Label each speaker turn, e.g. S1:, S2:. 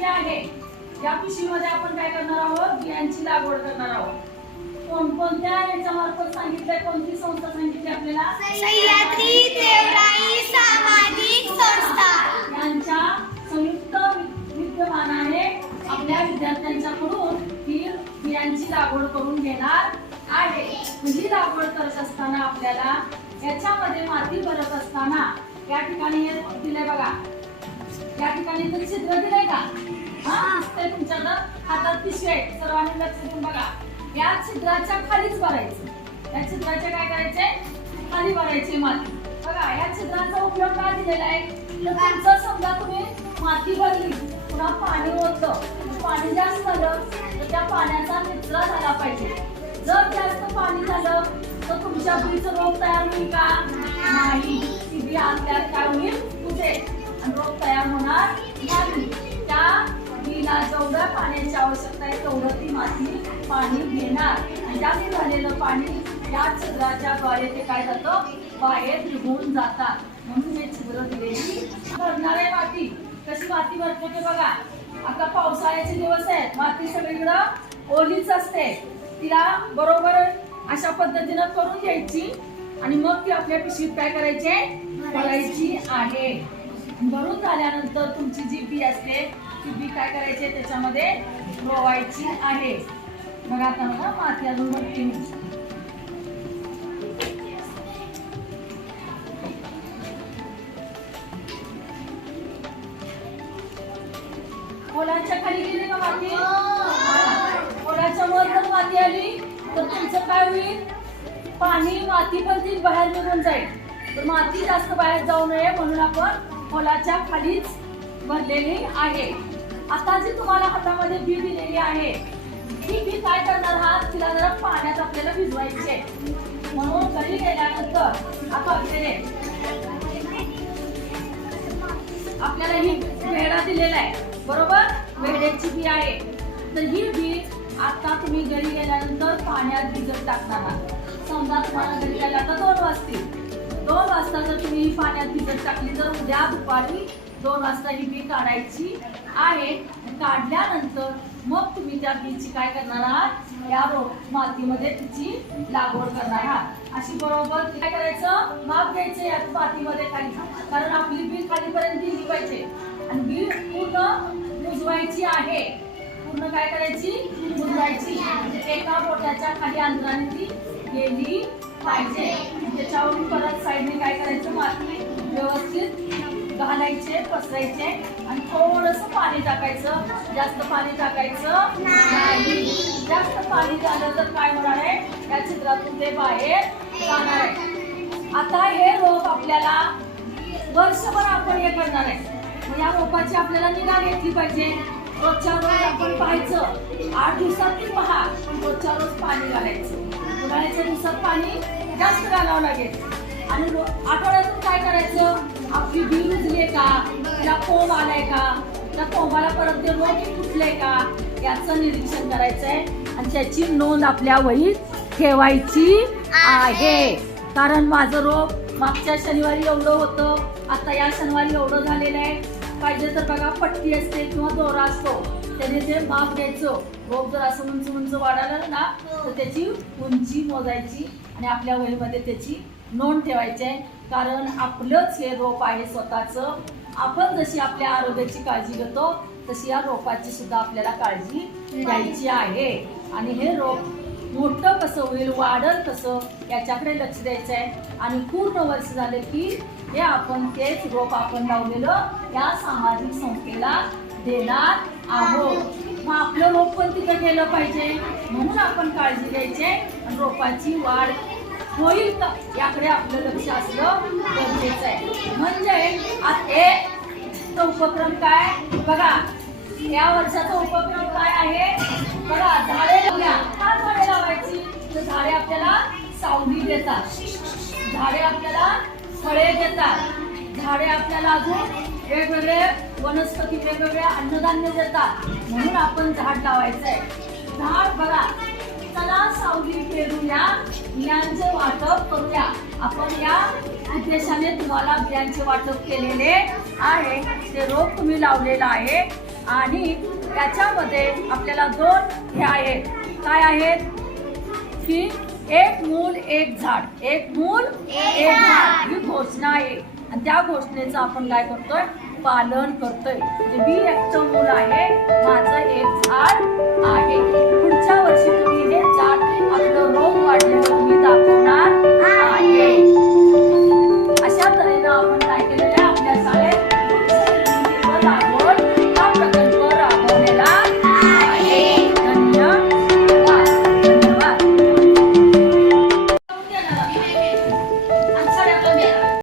S1: पिशवी आहे. या पिशवीमध्ये आपण काय करणार आहोत? बियांची लागवड करणार आहोत. कोणकोणत्या याच्यामार्फत सांगितलंय? कोणती संस्था सांगितली आपल्याला?
S2: सह्याद्री देवराई सामाजिक संस्था.
S1: यांच्या संयुक्त वि- विद्यमानाने आपल्या विद्यार्थ्यांच्याकडून ही बियांची लागवड करून घेणार आहे. ही लागवड करत असताना आपल्याला याच्यामध्ये माती भरत असताना या ठिकाणी हे दिलंय बघा. या ठिकाणी तर छिद्र दिलंय का? हा? ते तर हातात पिशवी आहे. सर्वांनी लक्ष देऊन बघा. या छिद्राच्या खालीच भरायचं. या छिद्राचे काय करायचे? खाली भरायची माती. बघा या छिद्राचा उपयोग काय दिलेला आहे? तुमचं समजा तुम्ही माती भरली पुन्हा पाणी ओतलं. म्हणजे पाणी जास्त झालं तर त्या पाण्याचा निचरा झाला पाहिजे. जर जास्त पाणी झालं तर तुमच्या बीचं रोग तयार होईल का? नाही. ती बी त्यात काय होईल कुठे आणि रोग तयार होणार. नाही त्या बीला जेवढ्या पाण्याची आवश्यकता आहे तेवढं ती माती पाणी घेणार. आणि जास्त झालेलं पाणी या छिद्राच्या द्वारे ते काय जातं? बाहेर निघून जातात. म्हणून हे छिद्र दिलेली भरणारे माती. कशी माती भरते ते बघा. आता पावसाळ्याचे दिवस आहेत. माती सगळीकडं ओलीच असते. तिला बरोबर अशा पद्धतीनं करून घ्यायची. आणि मग ती आपल्या पिशवीत काय करायचे? भरायची आहे. भरून झाल्यानंतर तुमची जी बी असते ती बी काय करायची आहे त्याच्यामध्ये रोवायची आहे. मग आता मला माती अजून भरती मी पोलाच्या खाली गेली का माती? हा. पोलाच्या वर जर माती आली तर तुमचं काय होईल? पाणी माती पण ती बाहेर निघून जाईल. तर माती जास्त बाहेर जाऊ नये म्हणून आपण खोलाच्या खालीच भरलेली आहे. आता जी तुम्हाला हातामध्ये बी दिलेली आहे ही बी काय करणार आहात तिला जरा पाण्यात आपल्याला भिजवायचे म्हणून घरी गेल्यानंतर आता आपल्याला आपल्याला ही वेडा दिलेला आहे. बरोबर? वेड्याची बी आहे. तर ही बी आता तुम्ही घरी गेल्यानंतर पाण्यात भिजत टाकणार आहात. समजा तुम्हाला घरी गेल्या आता दोन वाजतील. दोन वाजता जर तुम्ही ही पाण्यात भिजत टाकली उद्या दुपारी दोन वाजता ही बी काढायची आहे. काढल्यानंतर मग तुम्ही त्या बीची काय करणार आहात? या मातीमध्ये तिची लागवड करणार आहात. अशी बरोबर काय करायचं? माप घ्यायचं या मातीमध्ये खाली. कारण आपली बी खालीपर्यंत दिली पाहिजे. आणि बी पूर्ण मुजवायची आहे. पूर्ण काय करायची? मुजवायची एका बोटाच्या खाली अंतराने ती गेली पाहिजे. त्याच्यावरून परत साईडने काय करायचं? माती व्यवस्थित घालायचे पसरायचे आणि थोडस पाणी टाकायचं. जास्त पाणी टाकायचं. नाही. जास्त पाणी झालं तर काय होणार आहे? या चित्रातून ते बाहेर जाणार आहे. आता हे रोप आपल्याला वर्षभर आपण हे करणार आहे. या रोपाची आपल्याला निगा घेतली पाहिजे. रोजच्या रोज आपण पाहायचं. आठ दिवसात ती पहा. रोजच्या रोज पाणी घालायचं. उन्हाळ्याच्या दिवसात पाणी जास्त घालावं लागेल. आणि आठवड्यातून काय करायचं? आपली बी रुजली का? त्याला कोंब आलाय का? त्या कोंबाला परत ते रोग फुटले का? याचं निरीक्षण करायचंय. आणि त्याची नोंद आपल्या वहीत ठेवायची आहे. कारण माझं रोग मागच्या शनिवारी एवढं होतं. आता या शनिवारी एवढं झालेलं आहे. पाहिजे तर बघा पट्टी असते किंवा दोरा असतो. त्याने ते माप द्यायचं रोग जर असं उंच उंच वाढायला ना तर त्याची उंची मोजायची आणि आपल्या वहीमध्ये त्याची नोंद ठेवायची आहे. कारण आपलंच हे रोप आहे स्वतःचं. आपण जशी आपल्या आरोग्याची काळजी घेतो तशी या रोपाची सुद्धा आपल्याला काळजी घ्यायची आहे. आणि हे रोप मोठं कसं होईल वाढल कसं याच्याकडे लक्ष द्यायचं आहे. आणि पूर्ण वर्ष झालं की हे आपण तेच रोप आपण लावलेलं या सामाजिक संस्थेला देणार आहोत. मग आपलं रोप पण तिथं गेलं पाहिजे. म्हणून आपण काळजी घ्यायची आहे. आणि रोपाची वाढ होईल का? याकडे आपलं लक्ष असणं गरजेचं आहे. म्हणजे आता तो उपक्रम काय? बघा या वर्षाचा उपक्रम काय आहे? बघा झाडे लावल्या का झाडे लावायची? तर झाडे आपल्याला सावली देतात. झाडे आपल्याला फळे देतात. झाडे आपल्याला अजून वेगवेगळे वनस्पती वेगवेगळे अन्नधान्य देतात. म्हणून आपण झाड लावायचं आहे झाड बघा चला सावली पेरूया बियांचे वाटप करूया. आपण या उद्देशाने तुम्हाला बियांचे वाटप केलेले आहे. ते रोप तुम्ही लावलेलं आहे. आणि त्याच्यामध्ये आपल्याला दोन हे आहेत. काय आहेत? की एक मूल एक झाड. एक मूल एक झाड. ही घोषणा आहे. आणि त्या घोषणेचं आपण काय करतोय? पालन करतोय. म्हणजे मी एकटं मूल आहे. माझं एक झाड